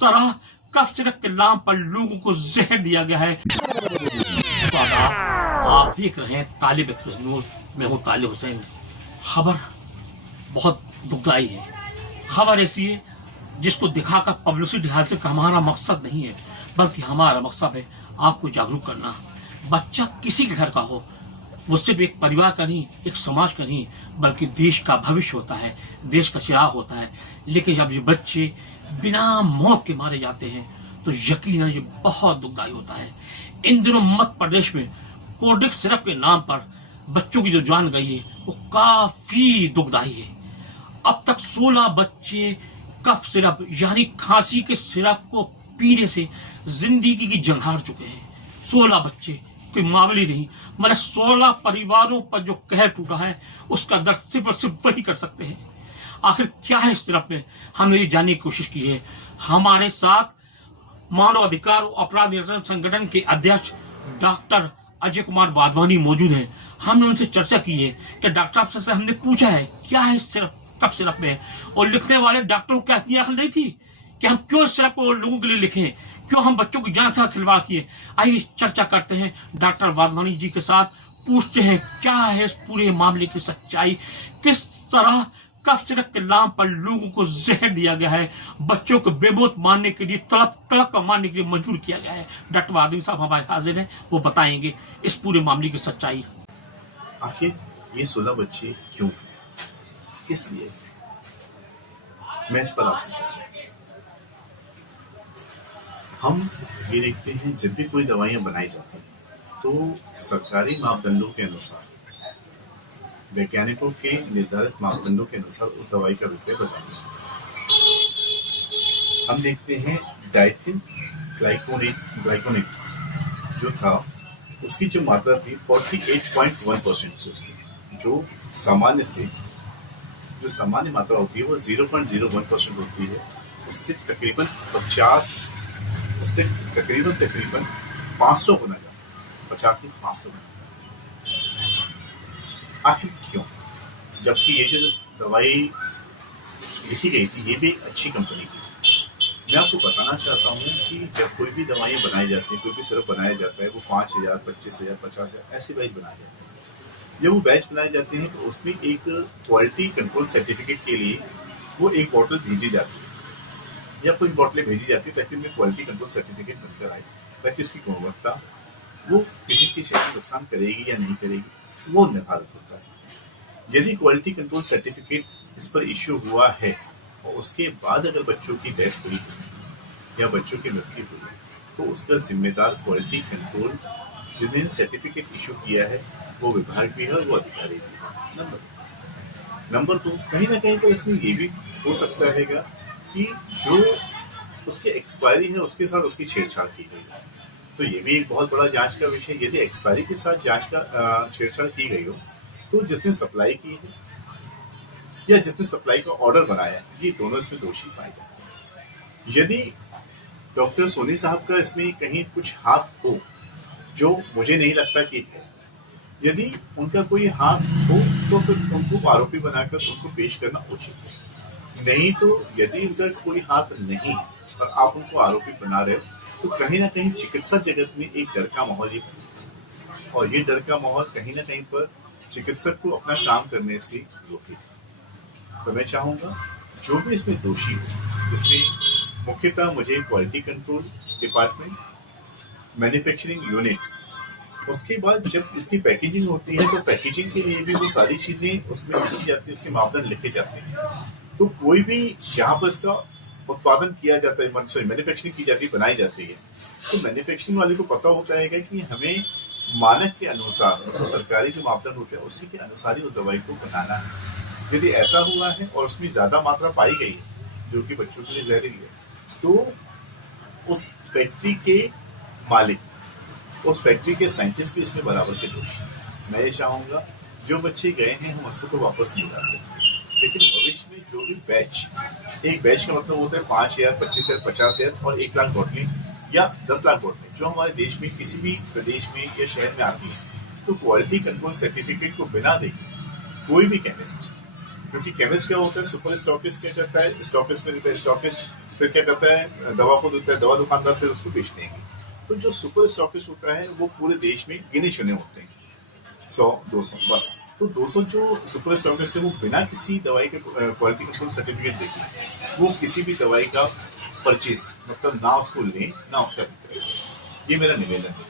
तरह cough syrup के नाम पर लोगों को जहर दिया गया है। तो आप देख रहे हैं तालिब एक्सप्रेस न्यूज, मैं हूं तालिब हुसैन। खबर बहुत दुखदाई है। खबर ऐसी है जिसको दिखाकर पब्लिसिटी हासिल का हमारा मकसद नहीं है, बल्कि हमारा मकसद है आपको जागरूक करना। बच्चा किसी के घर का हो, वो सिर्फ एक परिवार का नहीं, एक समाज का नहीं, बल्कि देश का भविष्य होता है, देश का चिराग होता है। लेकिन जब ये बच्चे बिना मौत के मारे जाते हैं तो यकीनन ये बहुत दुखदाई होता है। इन दिनों मध्य प्रदेश में कोल्ड सिरप के नाम पर बच्चों की जो जान गई है वो काफी दुखदाई है। अब तक 16 बच्चे कफ सिरप यानी खांसी के सिरप को पीने से जिंदगी की जंग हार चुके हैं। 16 बच्चे, कोई मामूली नहीं, मतलब 16 परिवारों पर जो कहर टूटा है उसका दर्द सिर्फ और सिर्फ वही कर सकते हैं। आखिर क्या है इस सिरप में, हमने ये जानने की कोशिश की है। हमारे साथ मानव अधिकार और अपराध नियंत्रण संगठन के अध्यक्ष डॉक्टर अजय कुमार वाधवानी मौजूद हैं। हमने उनसे चर्चा की है कि डॉक्टर साहब से हमने पूछा है क्या है इस सिरप, कफ सिरप में, और लिखने वाले डॉक्टरों को इतनी अकल नहीं थी कि हम क्यों इस सिरप को लोगों के लिए लिखें, क्यों हम बच्चों की जान का खिलवाड़ किए। आइए चर्चा करते हैं डॉक्टर वाधवानी जी के साथ, पूछते हैं क्या है इस पूरे मामले की सच्चाई, किस तरह कफ सिरप के नाम पर लोगों को जहर दिया गया है, बच्चों को बेमौत मारने के लिए, तड़प कर मारने के लिए मजबूर किया गया है। डॉक्टर वाधवानी साहब हमारे हाजिर हैं, वो बताएंगे इस पूरे मामले की सच्चाई। आखिर ये 16 बच्चे क्यों, किस लिए, मैं इस पर आपसे चर्चा। हम ये देखते हैं जब भी कोई दवाइयां बनाई जाती हैं तो सरकारी मापदंडों के अनुसार, वैज्ञानिकों के निर्धारित मापदंडों के अनुसार उस दवाई का विक्रय बताएंगे। हम देखते हैं डाइथिन ग्लाइकोनेट जो था उसकी जो मात्रा थी 48.1% थी, जो सामान्य मात्रा होती है वो 0.01% होती है। उससे तकरीबन 500 गुना ज्यादा, 50 में 500 गुना। आखिर क्यों, जबकि ये जो दवाई लिखी गई थी ये भी एक अच्छी कंपनी की। मैं आपको बताना चाहता हूँ कि जब कोई भी दवाइयाँ बनाई जाती है, कोई भी सिरप बनाया जाता है, वो 5,000, 25,000, 50,000 ऐसे बैच बनाए जाते हैं। जब वो बैच बनाए जाते हैं तो उसमें एक क्वालिटी कंट्रोल सर्टिफिकेट के लिए वो एक बॉटल भेजी जाती है या कुछ बोतलें भेजी जाती है ताकि उनमें क्वालिटी कंट्रोल सर्टिफिकेट बनकर आए, ताकि उसकी गुणवत्ता वो किसी की शरीर को नुकसान करेगी या नहीं करेगी वो निर्धारित होता है। यदि क्वालिटी कंट्रोल सर्टिफिकेट इस पर इश्यू हुआ है और उसके बाद अगर बच्चों की डेथ हुई या बच्चों की मृत्यु हुई तो उसका जिम्मेदार क्वालिटी कंट्रोल जिन्होंने सर्टिफिकेट इशू किया है वो विभाग भी है, वो अधिकारी भी है। नंबर 2, कहीं ना कहीं तो इसमें ये भी हो सकता है कि जो उसके एक्सपायरी है उसके साथ उसकी छेड़छाड़ की गई है, तो ये भी एक बहुत बड़ा जांच का विषय। यदि एक्सपायरी के साथ जांच का छेड़छाड़ की गई हो तो जिसने सप्लाई की है या जिसने सप्लाई का ऑर्डर बनाया है, ये दोनों इसमें दोषी पाए जाते हैं। यदि डॉक्टर सोनी साहब का इसमें कहीं कुछ हाथ हो, जो मुझे नहीं लगता कि है, यदि उनका कोई हाथ हो तो फिर उनको आरोपी बनाकर उनको पेश करना उचित है। नहीं तो यदि उनका कोई हाथ नहीं और आप उनको आरोपी बना रहे हो तो कहीं ना कहीं चिकित्सा जगत में एक डर का माहौल ये बना, और ये डर का माहौल कहीं ना कहीं पर चिकित्सक को अपना काम करने से रोके। तो मैं चाहूंगा जो भी इसमें दोषी हो, इसमें मुख्यतः मुझे quality control department, manufacturing unit, उसके बाद जब इसकी पैकेजिंग होती है तो पैकेजिंग के लिए भी वो सारी चीजें उसमें लिखी जाती है, उसके मापदंड लिखे जाते हैं। तो कोई भी जहाँ पर इसका उत्पादन किया जाता है, मैन्युफैक्चरिंग की जाती है, बनाई जाती है, तो मैन्युफैक्चरिंग वाले को पता होता है कि हमें मानक के अनुसार, तो सरकारी जो मापदंड होते हैं उसी के अनुसार ही उस दवाई को बनाना है। यदि ऐसा हुआ है और उसमें ज्यादा मात्रा पाई गई है जो कि बच्चों के लिए जहरीली है, तो उस फैक्ट्री के मालिक, उस फैक्ट्री के साइंटिस्ट भी इसमें बराबर के दोषी। मैं ये चाहूंगा जो बच्चे गए हैं हम उनको तो वापस नहीं ला सकते, लेकिन भविष्य में जो भी बैच, एक बैच का मतलब होता है 5,000, 25,000, 50,000 और 1 लाख बोतलें या 10 लाख बोतलें जो हमारे देश में किसी भी प्रदेश में या शहर में आती है, तो क्वालिटी कंट्रोल सर्टिफिकेट को बिना देखे कोई भी केमिस्ट, क्योंकि केमिस्ट क्या होता है, सुपर स्टॉकिस्ट क्या करता है, स्टॉकिस्ट में देता है, स्टॉकिस्ट फिर क्या करता है, दवा को देता है, दवा दुकानदार फिर उसको बेच देंगे। तो जो सुपर स्टॉकिस्ट होता है वो पूरे देश में गिने चुने होते हैं, 100-200 बस। तो 200 जो सुपर स्टॉकिस्ट है वो बिना किसी दवाई के क्वालिटी कंट्रोल सर्टिफिकेट देखे वो किसी भी दवाई का परचेज मतलब ना उसको लें ना उसका विक्रय। ये मेरा निवेदन है।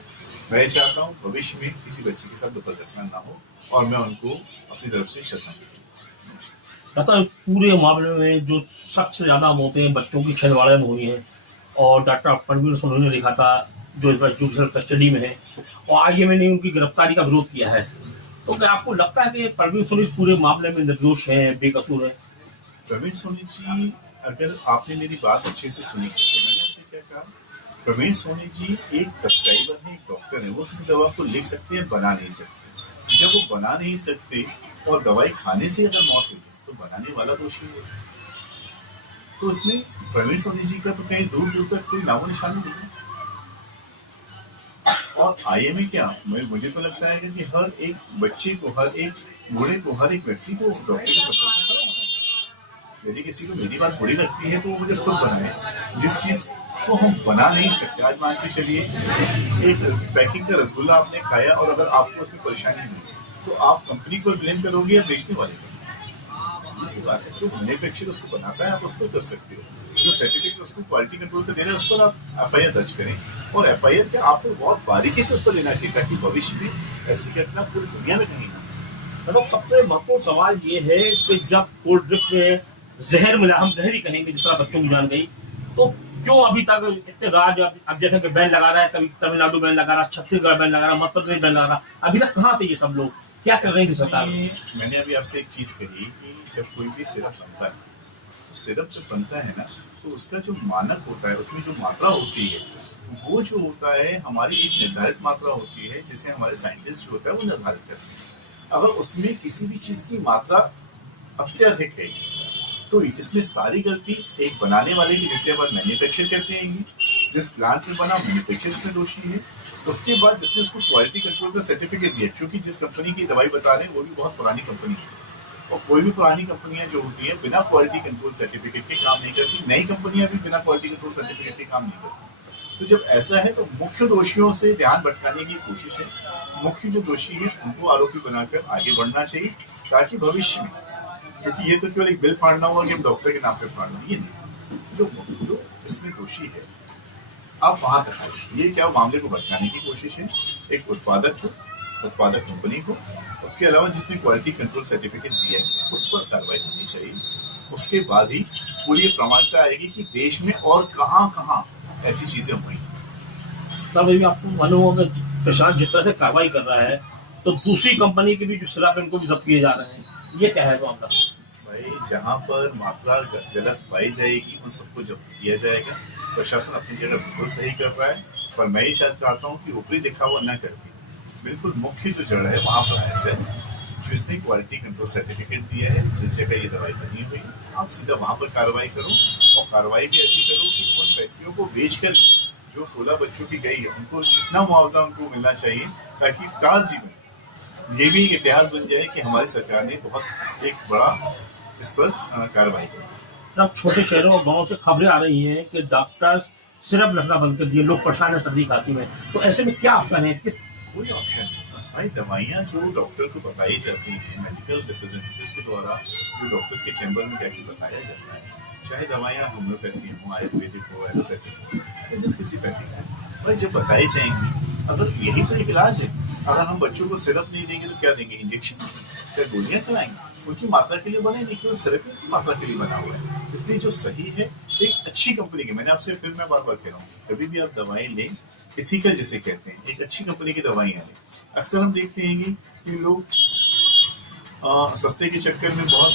मैं चाहता हूँ भविष्य में किसी बच्चे के साथ दुर्घटना ना हो और मैं उनको अपनी तरफ से श्रद्धांजलि दूं। कहता है पूरे मामले में जो सबसे ज्यादा होते हैं बच्चों की छिंदवाड़े में हुई है और डॉक्टर परवीन सोनी ने लिखा था जो इस बार जुडिशल कस्टडी में है और आईएमए ने उनकी गिरफ्तारी का विरोध किया है। तो क्या आपको लगता है कि परवीन सोनी इस पूरे मामले में निर्दोष है, बेकसूर है? प्रवीण सोनी जी, अगर आपने मेरी बात अच्छे से सुनी तो मैंने आपसे क्या कहा, प्रवीण सोनी जी एक प्रेस्क्राइबर है, एक डॉक्टर है। वो किसी दवा को लिख सकते हैं, बना नहीं सकते। जब वो बना नहीं सकते और दवाई खाने से अगर मौत हुई तो बनाने वाला दोषी है। तो इसमें प्रवीण सोनी जी का तो कहीं दूर दूर तक कोई नामो निशान नहीं है। और आईएमए क्या, मुझे तो लगता है कि हर एक बच्चे को, हर एक बूढ़े को, हर एक व्यक्ति को डॉक्टर के सपोर्ट में खड़ा होना चाहिए। यदि किसी को मेरी बात बुरी लगती है तो वो मुझे खुद बनाए। जिस चीज को हम बना नहीं सकते, आज मान के चलिए एक पैकिंग का रसगुल्ला आपने खाया और अगर आपको उसमें परेशानी हुई तो आप कंपनी को ब्लेम करोगे या बेचने वाले को? सीधी बात है, जो मैन्युफैक्चर उसको बनाता है आप उसको कर सकते हो, जो सर्टिफिकेट उसको क्वालिटी कंट्रोल का दे रहे हैं उस पर आप एफआईआर दर्ज करें। और एफआईआर क्या आपको बहुत बारीकी से उस पर लेना चाहिए ताकि भविष्य में ऐसी घटना पूरी दुनिया में नहीं हो। मतलब सबसे महत्वपूर्ण सवाल ये है कि जब कोल्ड ड्रिंक में जहर मिला, हम जहर ही कहेंगे जिस तरह बच्चों की जान गई, तो क्यों अभी तक इतने राज्य अब जैसे कि बैन लगा रहा है, कभी तमिलनाडु बैन लगा रहा, छत्तीसगढ़ बैन लगा रहा, मध्य प्रदेश बैन लगा रहा, अभी तक कहाँ थे ये सब लोग? क्या कर रही थी सरकार? मैंने अभी आपसे एक चीज कही कि जब कोई भी सिरप बनता है तो सिरप जब बनता है ना तो उसका जो मानक होता है, उसमें जो मात्रा होती है वो जो होता है हमारी एक निर्धारित मात्रा होती है जिसे हमारे साइंटिस्ट जो होता है वो निर्धारित करते हैं। अगर उसमें किसी भी चीज की मात्रा अत्यधिक है तो इसमें सारी गलती एक बनाने वाले की, जिसे अपन मैन्युफैक्चर कहते हैं, जिस प्लांट में बना मैन्युफैक्चर में दोषी है। उसके बाद जिसने उसको क्वालिटी कंट्रोल का सर्टिफिकेट दिया, क्योंकि जिस कंपनी की दवाई बता रहे हैं वो भी बहुत पुरानी कंपनी है और कोई भी पुरानी कंपनियां जो होती है बिना क्वालिटी कंट्रोल सर्टिफिकेट के काम नहीं करती। नई कंपनियां भी बिना क्वालिटी कंट्रोल सर्टिफिकेट के काम नहीं करती। तो जब ऐसा है तो मुख्य दोषियों से ध्यान भटकाने की कोशिश है। मुख्य जो दोषी है उनको आरोपी बनाकर आगे बढ़ना चाहिए ताकि भविष्य में, क्योंकि ये तो केवल एक बिल फाड़ना हुआ कि हम डॉक्टर के नाम पे फाड़ना, ये नहीं। जो इसमें दोषी है आप वहां तक आइए। ये क्या मामले को भटकाने की कोशिश है एक उत्पादक को, उत्पादक कंपनी को। उसके अलावा जिसने क्वालिटी कंट्रोल सर्टिफिकेट दिया है उस पर कार्रवाई होनी चाहिए। उसके बाद ही पूरी प्रमाणिकता आएगी कि देश में और कहाँ कहाँ ऐसी चीजें हुई। तब भी आपको मालूम होगा प्रशासन जिस तरह से कार्रवाई कर रहा है तो दूसरी कंपनी के भी जो सिरप इनको भी जब्त किए जा रहे हैं, ये क्या है मामला? भाई जहाँ पर मात्रा गलत पाई जाएगी उन सबको जब्त किया जाएगा। प्रशासन अपनी जगह बिल्कुल सही कर रहा है, पर मैं ही चाहता हूँ कि ऊपरी दिखावा न करके बिल्कुल मुख्य जो जड़ है वहाँ पर आया जाए। जिसने क्वालिटी कंट्रोल सर्टिफिकेट दिया है, जिस जगह ये दवाई बनी हुई, आप सीधा वहाँ पर कार्रवाई करो और कार्रवाई भी ऐसी करो कि उन व्यक्तियों को बेचकर जो 16 बच्चों की गई है उनको इतना मुआवजा उनको मिलना चाहिए ताकि काल जीवन ये भी एक इतिहास बन जाए कि हमारी सरकार ने बहुत एक बड़ा इस पर कार्रवाई की। अब छोटे शहरों और गाँव से खबरें आ रही हैं कि डॉक्टर्स सिरप रखना बंद कर दिए, लोग परेशान है सर्दी खांसी में, तो ऐसे में क्या ऑप्शन है? कोई ऑप्शन नहीं भाई। दवाइयाँ जो डॉक्टर को बताई जाती हैं मेडिकल रिप्रेजेंटेटिव्स के द्वारा, जो डॉक्टर्स के चैम्बर में जाके बताया जाता है, चाहे दवाइयाँ होम्योपैथी हो, आयुर्वेदिक हो, एलोपैथिक हो या जिस किसी पैथिक है, भाई जब बताई जाएंगी, अगर यही तो एक इलाज है। अगर हम बच्चों को सिरप नहीं देंगे तो क्या देंगे? इंजेक्शन, क्या गोलियाँ खिलाएंगे? उनकी मात्रा के लिए बने नहीं, केवल सिरप की मात्रा के लिए बना हुआ है। इसलिए जो सही है एक अच्छी कंपनी की, मैंने आपसे फिर मैं बार बार कह रहा हूँ, कभी भी आप दवाई लें इथिकल जिसे कहते हैं, एक अच्छी कंपनी की दवाइयाँ लें। अक्सर हम देखते हैं कि लोग सस्ते के चक्कर में बहुत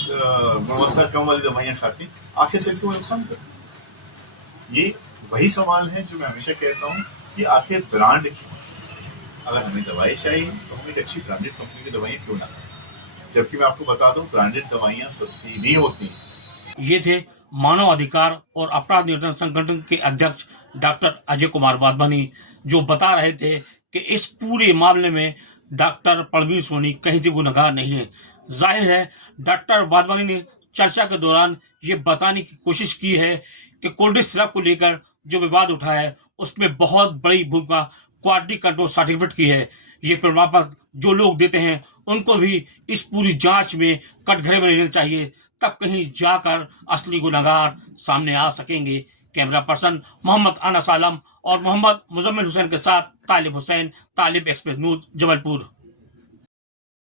गुणवत्ता कम वाली दवाइयाँ खाते हैं, आखिर चल के वो नुकसान करते हैं। ये वही सवाल है जो मैं हमेशा कहता हूँ कि आखिर ब्रांड क्यों? अगर हमें दवाई चाहिए तो हम एक अच्छी ब्रांडेड कंपनी की दवाइयाँ क्यों ना खाएं? जबकि मैं आपको बता दूं ब्रांडेड दवाइयाँ सस्ती नहीं होती। ये थे मानव अधिकार और अपराध नियंत्रण संगठन के अध्यक्ष डॉक्टर अजय कुमार वाधवानी, जो बता रहे थे कि इस पूरे मामले में डॉक्टर परवीन सोनी कहीं से गुनहगार नहीं है। जाहिर है डॉक्टर वाधवानी ने चर्चा के दौरान ये बताने की कोशिश की है कि कोल्ड ड्रिंक सिरप को लेकर जो विवाद उठा है उसमें बहुत बड़ी भूमिका क्वालिटी कंट्रोल सर्टिफिकेट की है। ये प्रमाण पत्र जो लोग देते हैं उनको भी इस पूरी जांच में कटघरे में लेना चाहिए, तब कहीं जाकर असली गुनहगार सामने आ सकेंगे। कैमरा पर्सन मोहम्मद अनस आलम और मोहम्मद मुजम्मिल हुसैन के साथ तालिब हुसैन, तालिब एक्सप्रेस न्यूज, जबलपुर।